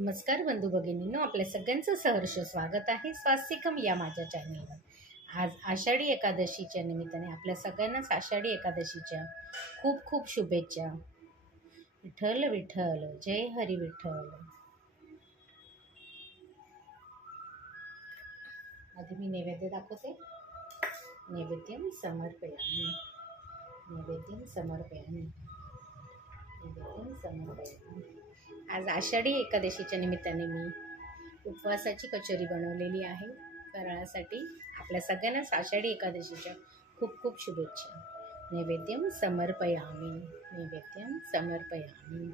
नमस्कार बंधू भगिनींनो, आपल्या सगळ्यांचं सहर्ष स्वागत आहे स्वास्तिकम या माझ्या चॅनलवर। आज आषाढी एकादशीच्या निमित्ताने आपल्या सगळ्यांनाच आषाढी एकादशीच्या खूप खूप शुभेच्छा। विठ्ठल विठ्ठल, जय हरी विठ्ठल। आधी मी नैवेद्य दाखवते। नैवेद्यम समर्पयामि, नैवेद्यम समर्पयामि, नैवेद्यम समर्पयामि। आज आषाढी एकादशीच्या निमित्ताने मी उपवासाची कचोरी बनवलेली आहे फराळासाठी। आपल्या सगळ्यांनाच आषाढी एकादशीच्या खूप खूप शुभेच्छा। नैवेद्यम समर्पयामि, नैवेद्यम समर्पयामि,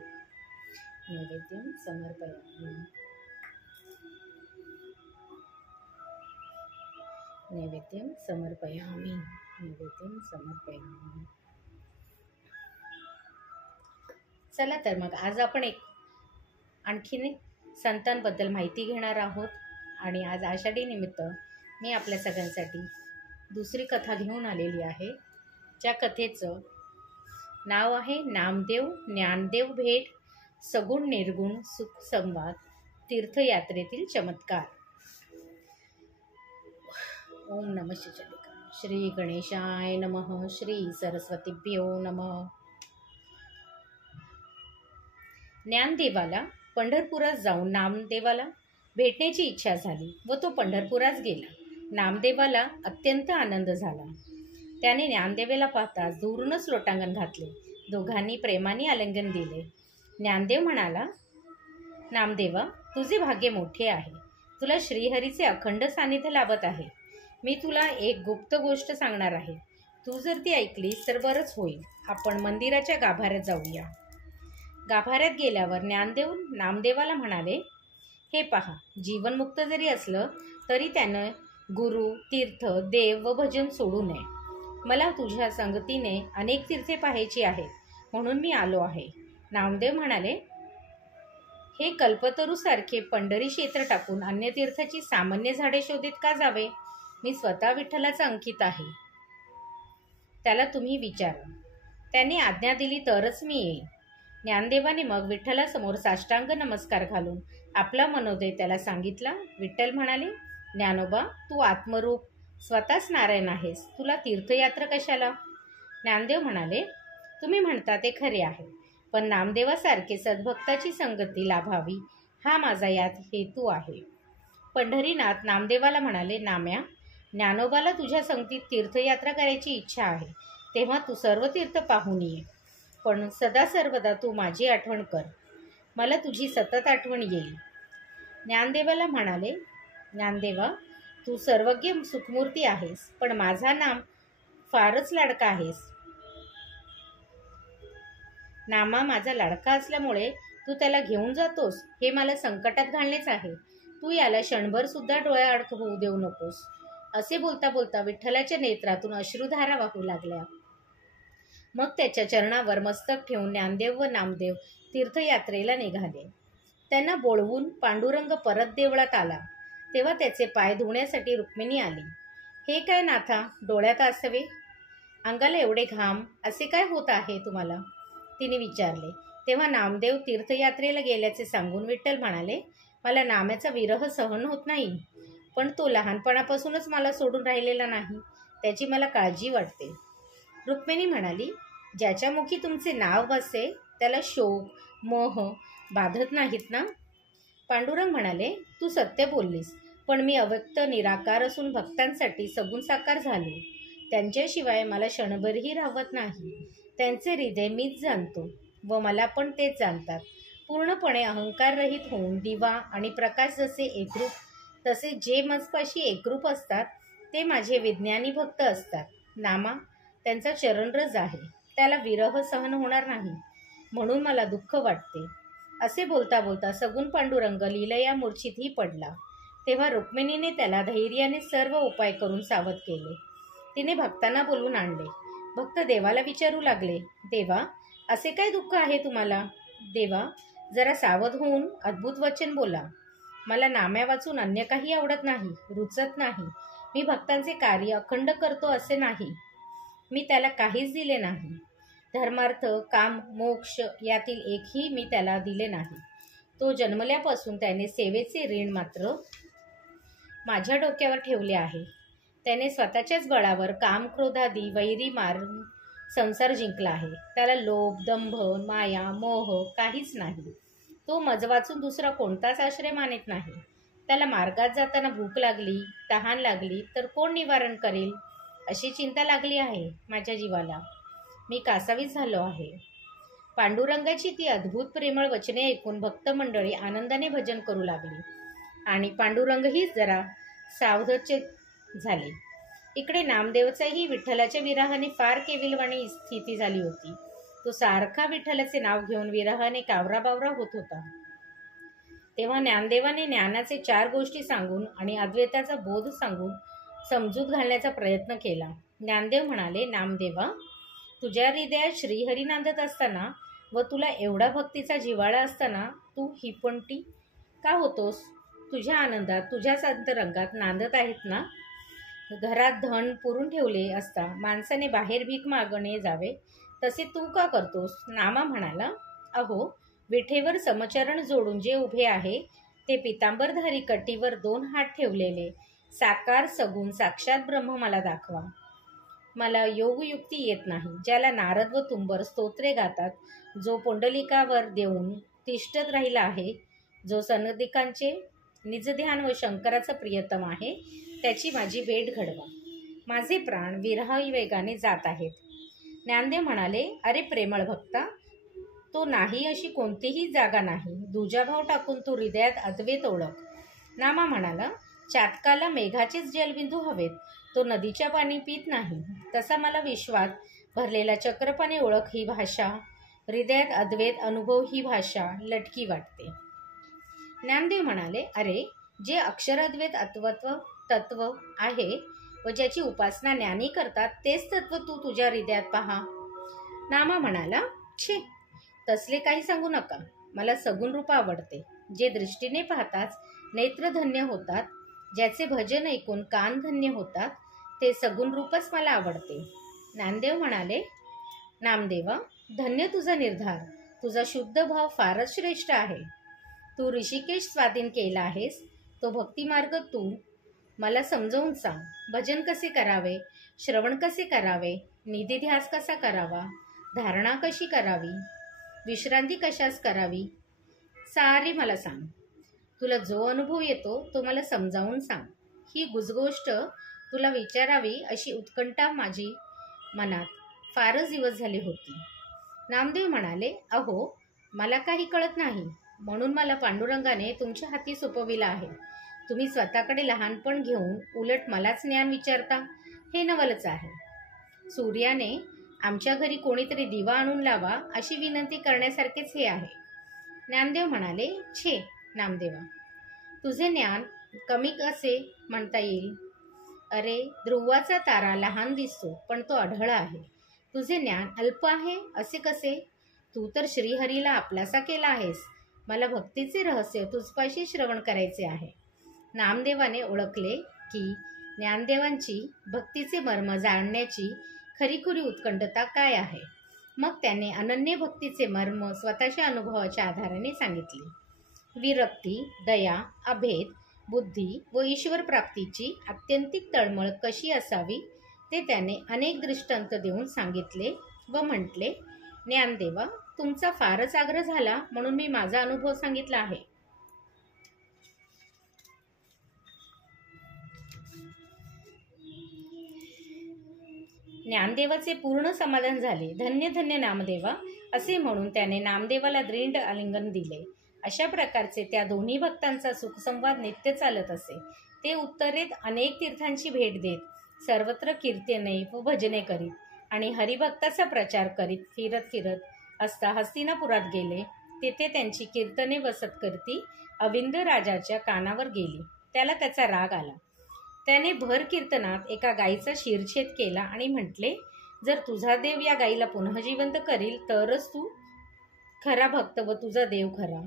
नैवेद्यम समर्पयामि, नैवेद्यम समर्पयामि, नैवेद्यम समर्पयामि। चला तर मग आज आपण आणखीन संतांबद्दल माहिती घेणार आहोत। आणि आज आषाढी निमित्त मी आपल्या सगळ्यांसाठी दुसरी कथा घेऊन आलेली आहे। ज्या कथेचं नाव आहे नामदेव ज्ञानदेव भेट, सगुण निर्गुण सुख संवाद, तीर्थयात्रेतील चमत्कार। ओम नमः शिवाय। श्री गणेशाय नमः, श्री सरस्वतीभ्यो नमः। ज्ञानदेवाला पंढरपुरात जाऊन नामदेवाला भेटण्याची इच्छा झाली व तो पंढरपुरात गेला। नामदेवाला अत्यंत आनंद झाला। त्याने ज्ञानदेवाला पाहताच दूरूनच लोटांगण घातले। दोघांनी प्रेमाने आलिंगन दिले। ज्ञानदेव म्हणाला, नामदेवा, तुझे भाग्य मोठे आहे। तुला श्रीहरीचे अखंड सानिध्य लाभत आहे। मी तुला एक गुप्त गोष्ट सांगणार आहे। तू जर ती ऐकलीस तर बरंच होईल। आपण मंदिराच्या गाभाऱ्यात जाऊया। गाभाऱ्यात गेल्यावर ज्ञानदेव नामदेवाला म्हणाले, हे पहा, जीवनमुक्त जरी असलं तरी त्यानं गुरु, तीर्थ, देव व भजन सोडू नये। मला तुझ्या संगतीने अनेक तीर्थे पाहायची आहेत, म्हणून मी आलो आहे। नामदेव म्हणाले, हे कल्पतरूसारखे पंढरी क्षेत्र टाकून अन्य तीर्थाची सामान्य झाडे शोधित का जावे? मी स्वतः विठ्ठलाचा अंकित आहे। त्याला तुम्ही विचारा। त्याने आज्ञा दिली तरच मी येईन। ज्ञानदेवाने मग विठ्ठलासमोर साष्टांग नमस्कार घालून आपला मनोदय त्याला सांगितला। विठ्ठल म्हणाले, ज्ञानोबा, तू आत्मरूप स्वतःच नारायण आहेस। तुला तीर्थयात्रा कशाला? ज्ञानदेव म्हणाले, तुम्ही म्हणता ते खरे आहे, पण नामदेवासारखे सद्भक्ताची संगती लाभावी हा माझा यात हेतू आहे। पंढरीनाथ नामदेवाला म्हणाले, नाम्या, ज्ञानोबाला तुझ्या संगतीत तीर्थयात्रा करायची इच्छा आहे, तेव्हा तू सर्व तीर्थ पाहून ये। पण सदा सर्वदा तू माझी आठवण कर, मला तुझी सतत आठवण येईल। ज्ञानदेवाला म्हणाले, ज्ञानदेवा, तू सर्वज्ञ सुखमूर्ती आहेस, पण माझा नाम फारच लाडका आहेस। नामा माझा लाडका असल्यामुळे तू त्याला घेऊन जातोस, हे मला संकटात घालणेच आहे। तू याला क्षणभर सुद्धा डोळ्याआड होऊ देऊ नकोस। असे बोलता बोलता विठ्ठलाच्या नेत्रातून अश्रुधारा वाहू लागल्या। मग त्याच्या चरणावर मस्तक ठेवून ज्ञानदेव व नामदेव तीर्थयात्रेला निघाले। त्यांना बोलवून पांडुरंग परत देवळात आला, तेव्हा त्याचे पाय धुण्यासाठी रुक्मिणी आली। हे काय नाथा, डोळ्यात आसवे, अंगाला एवढे घाम, असे काय होत आहे तुम्हाला? तिने विचारले। तेव्हा नामदेव तीर्थयात्रेला गेल्याचे सांगून विठ्ठल म्हणाले, मला नाम्याचा विरह सहन होत नाही, पण तो लहानपणापासूनच मला सोडून राहिलेला नाही, त्याची मला काळजी वाटते। रुक्मिणी म्हणाली, ज्याच्या मुखी तुमचे नाव बसे त्याला शोक मोह बाधत नाहीत ना? पांडुरंग म्हणाले, तू सत्य बोललीस, पण मी अव्यक्त निराकार असून भक्तांसाठी सगुण साकार झालो। त्यांच्याशिवाय मला क्षणभरही राहत नाही। त्यांचे हृदय मीच जाणतो व मला पण तेच जाणतात। पूर्णपणे अहंकार रहित होऊन दिवा आणि प्रकाश जसे एकरूप, तसे जे माझपाशी एकरूप असतात ते माझे विज्ञानी भक्त असतात। नामा, त्यांचा चरणरज आहे, त्याला विरह सहन होणार नाही, म्हणून मला दुःख वाटते। असे बोलता बोलता सगुण पांडुरंग लीलया मूर्छितही पडला। तेव्हा रुक्मिणीने त्याला धैर्याने सर्व उपाय करून सावध केले। तिने भक्तांना बोलवून आणले। भक्त देवाला विचारू लागले, देवा, असे काय दुःख आहे तुम्हाला? देवा, जरा सावध होऊन अद्भुत वचन बोला। मला नाम्या वाचून अन्य काही आवडत नाही, रुचत नाही। मी भक्तांचे कार्य अखंड करतो असे नाही, मी त्याला काहीच दिले नाही। धर्मार्थ काम मोक्ष यातील एकही मी त्याला दिले नाही। तो जन्मल्यापासून त्याने सेवेचे ऋण मात्र माझ्या डोक्यावर ठेवले आहे. त्याने स्वतःच्याच बळावर काम, क्रोधादी वैरी मारून संसार जिंकला आहे. त्याला लोभ, दंभ, माया, मोह काहीच नाही. तो मज वाचून दुसरा कोणताच आश्रय मानित नाही. त्याला मार्गात जाताना भूक लागली, तहान लागली तर कोण निवारण करेल अशी चिंता लागली आहे माझ्या जीवाला. मी कासावीस झालो आहे. पांडुरंगाची ती अद्भुत प्रेमळ वचने ऐकून भक्त मंडळी आनंदाने भजन करू लागली आणि पांडुरंगही जरा सावधचेत झाले. इकडे नामदेवचाही विठ्ठलाच्या विरहाने फार केविलवाणी स्थिती झाली होती. तो सारखा विठ्ठलाचे नाव घेऊन विरहाने कावराबावरा होत होता. तेव्हा ज्ञानदेवाने ज्ञानाचे 4 गोष्टी सांगून आणि अद्वैताचा बोध सांगून समजूत घालण्याचा प्रयत्न केला. ज्ञानदेव म्हणाले, नामदेवा, तुझ्या हृदयात श्रीहरी नांदत असताना व तुला एवढा भक्तीचा जिव्हाळा असताना तू हिपंटी का होतोस? तुझ्या आनंदात तुझ्याच अंतरंगात नांदत आहेत ना. घरात धन पुरून ठेवले असता माणसाने बाहेर भीक मागणे जावे तसे तू का करतोस? नामा म्हणाला, अहो, विठेवर समचरण जोडून जे उभे आहे ते पितांबरधारी कटीवर 2 हात ठेवलेले साकार सगुण साक्षात ब्रह्म मला दाखवा. मला योगयुक्ती येत नाही. ज्याला नारद व तुंबर स्तोत्रे गातात, जो पुंडलिकावर देऊन तिष्ठत राहिला आहे, जो सनदिकांचे निजध्यान व शंकराचा प्रियतम आहे, त्याची माझी भेट घडवा. माझे प्राण विरह वेगाने जात आहेत. ज्ञानदेव म्हणाले, अरे प्रेमळ भक्ता, तो नाही अशी कोणतीही जागा नाही. दुजाभाव टाकून तू हृदयात अद्वैत ओळख. नामा म्हणाला, चातकाला मेघाचेच जलबिंदू हवेत, तो नदीच्या पाणी पित नाही. तसा मला विश्वात भरलेला चक्रपाणी ओळख ही भाषा, हृदयात अद्वैत अनुभव ही भाषा लटकी वाटते. ज्ञानदेव म्हणाले, अरे, जे अक्षर अद्वैत तत्व आहे व ज्याची उपासना ज्ञानी करतात तेच तत्व तू तुझ्या हृदयात पहा. नामा म्हणाला, छे, तसले काही सांगू नका. मला सगुण रूप आवडते. जे दृष्टीने पाहताच नेत्र धन्य होतात, ज्याचे भजन ऐकून कान धन्य होतात, ते सगुण रूपच मला आवडते. ज्ञानदेव म्हणाले, नामदेवा, धन्य तुझा निर्धार. तुझा शुद्ध भाव फारच श्रेष्ठ आहे. तू ऋषिकेश स्वाधीन केला आहेस. तो भक्तिमार्ग तू मला समजावून सांग. भजन कसे करावे, श्रवण कसे करावे, निधिध्यास कसा करावा, धारणा कशी करावी, विश्रांती कशास करावी, सारी मला सांग. तुला जो अनुभव येतो तो मला समजावून सांग. ही गुजगोष्ट तुला विचारावी अशी उत्कंठा माझी मनात फारच दिवस झाले होती. नामदेव म्हणाले, अहो, मला काही कळत नाही, म्हणून मला पांडुरंगाने तुमच्या हाती सोपविला आहे. तुम्ही स्वतःकडे लहानपण घेऊन उलट मलाच ज्ञान विचारता, हे नवलच आहे. सूर्याने आमच्या घरी कोणीतरी दिवा आणून लावा अशी विनंती करण्यासारखेच हे आहे. ज्ञानदेव म्हणाले, छे नामदेवा, तुझे ज्ञान कमी कसे म्हणता येईल? अरे, ध्रुवाचा तारा लहान दिसतो पण तो अढळ आहे. तुझे ज्ञान अल्प आहे असे कसे? तू तर श्रीहरीला आपलासा केला आहेस. मला भक्तीचे रहस्य तुझपाशी श्रवण करायचे आहे. नामदेवाने ओळखले की ज्ञानदेवांची भक्तीचे मर्म जाणण्याची खरीखुरी उत्कंठता काय आहे. मग त्याने अनन्य भक्तीचे मर्म स्वतःच्या अनुभवाच्या आधाराने सांगितले. विरक्ती, दया, अभेद, बुद्धी व ईश्वर प्राप्तीची आत्यंतिक तळमळ कशी असावी ते त्याने अनेक दृष्टांत देऊन सांगितले व म्हटले, ज्ञानदेवा, तुमचा फारच आग्रह झाला म्हणून मी माझा अनुभव सांगितला आहे. ज्ञानदेवाचे पूर्ण समाधान झाले. धन्य धन्य नामदेवा असे म्हणून त्याने नामदेवाला दृढ आलिंगन दिले. अशा प्रकारचे त्या दोन्ही भक्तांचा सुखसंवाद नित्य चालत असे. ते उत्तरेत अनेक तीर्थांची भेट देत सर्वत्र कीर्तने व भजने करीत आणि हरिभक्ताचा प्रचार करीत फिरत असता हस्तिनापुरात गेले. तेथे त्यांची कीर्तने व सत्कृती अविंद राजाच्या कानावर गेली. त्याला त्याचा राग आला. त्याने भर कीर्तनात एका गायीचा शिरछेद केला आणि म्हटले, जर तुझा देव या गायीला पुन्हा जिवंत करील तरच तू खरा भक्त व तुझा देव खरा.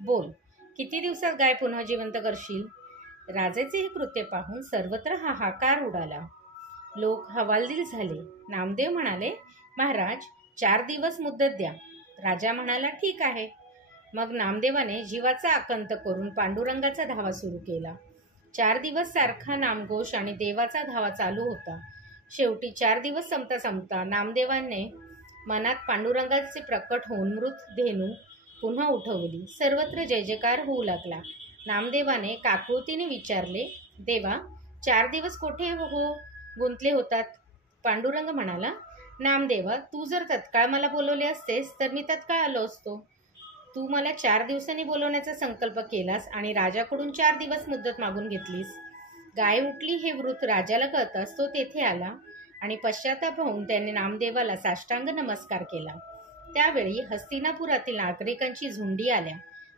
बोल, किती दिवसात गाय पुन्हा जिवंत करशील? राजाचे हे कृत्य पाहून सर्वत्र हाहाकार उडाला. लोक हवालदिल झाले. नामदेव म्हणाले, महाराज, 4 दिवस मुदत द्या. राजा म्हणाला, ठीक आहे. मग नामदेवाने जीवाचा आकंत करून पांडुरंगाचा धावा सुरू केला. 4 दिवस सारखा नामघोष आणि देवाचा धावा चालू होता. शेवटी 4 दिवस संपता संपता नामदेवाने मनात पांडुरंगाचे प्रकट होऊन मृत धेनू पुन्हा उठवली. सर्वत्र जय जयकार होऊ लागला. नामदेवाने काकुळतीने विचारले, देवा, 4 दिवस कोठे गुंतले होतात? पांडुरंग म्हणाला, नामदेवा, तू जर तत्काळ मला बोलवले असतेस तर मी तत्काळ आलो असतो. तू मला 4 दिवसांनी बोलवण्याचा संकल्प केलास आणि राजाकडून 4 दिवस मुदत मागून घेतलीस. गाय उठली हे वृत्त राजाला कळताच तो तेथे आला आणि पश्चाताप होऊन त्याने नामदेवाला साष्टांग नमस्कार केला. त्यावेळी हस्तिनापुरातील नागरिकांची झुंडी आल्या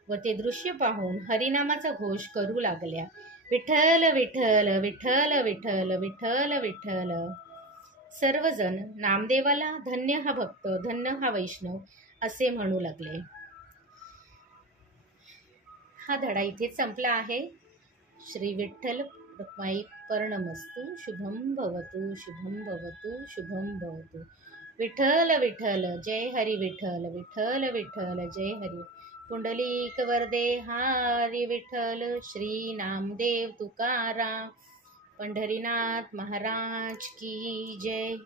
व ते दृश्य पाहून हरिनामाचा घोष करू लागल्या. विठ्ठल विठ्ठल विठ्ठल विठ्ठल विठ्ठल विठ्ठल. सर्वजण नामदेवाला धन्य हा भक्त, धन्य हा वैष्णव असे म्हणू लागले. हा धडा इथेच संपला आहे. श्री विठ्ठल रखमाई पर्णमस्तु. शुभम भवतु, शुभम भवतु, शुभम भवतु. विठ्ठल विठ्ठल जय हरी विठ्ठल, विठ्ठल विठ्ठल जय हरी. पुंडलिक वरदे हरी विठ्ठल. श्री नामदेव तुकाराम पंढरीनाथ महाराज की जय.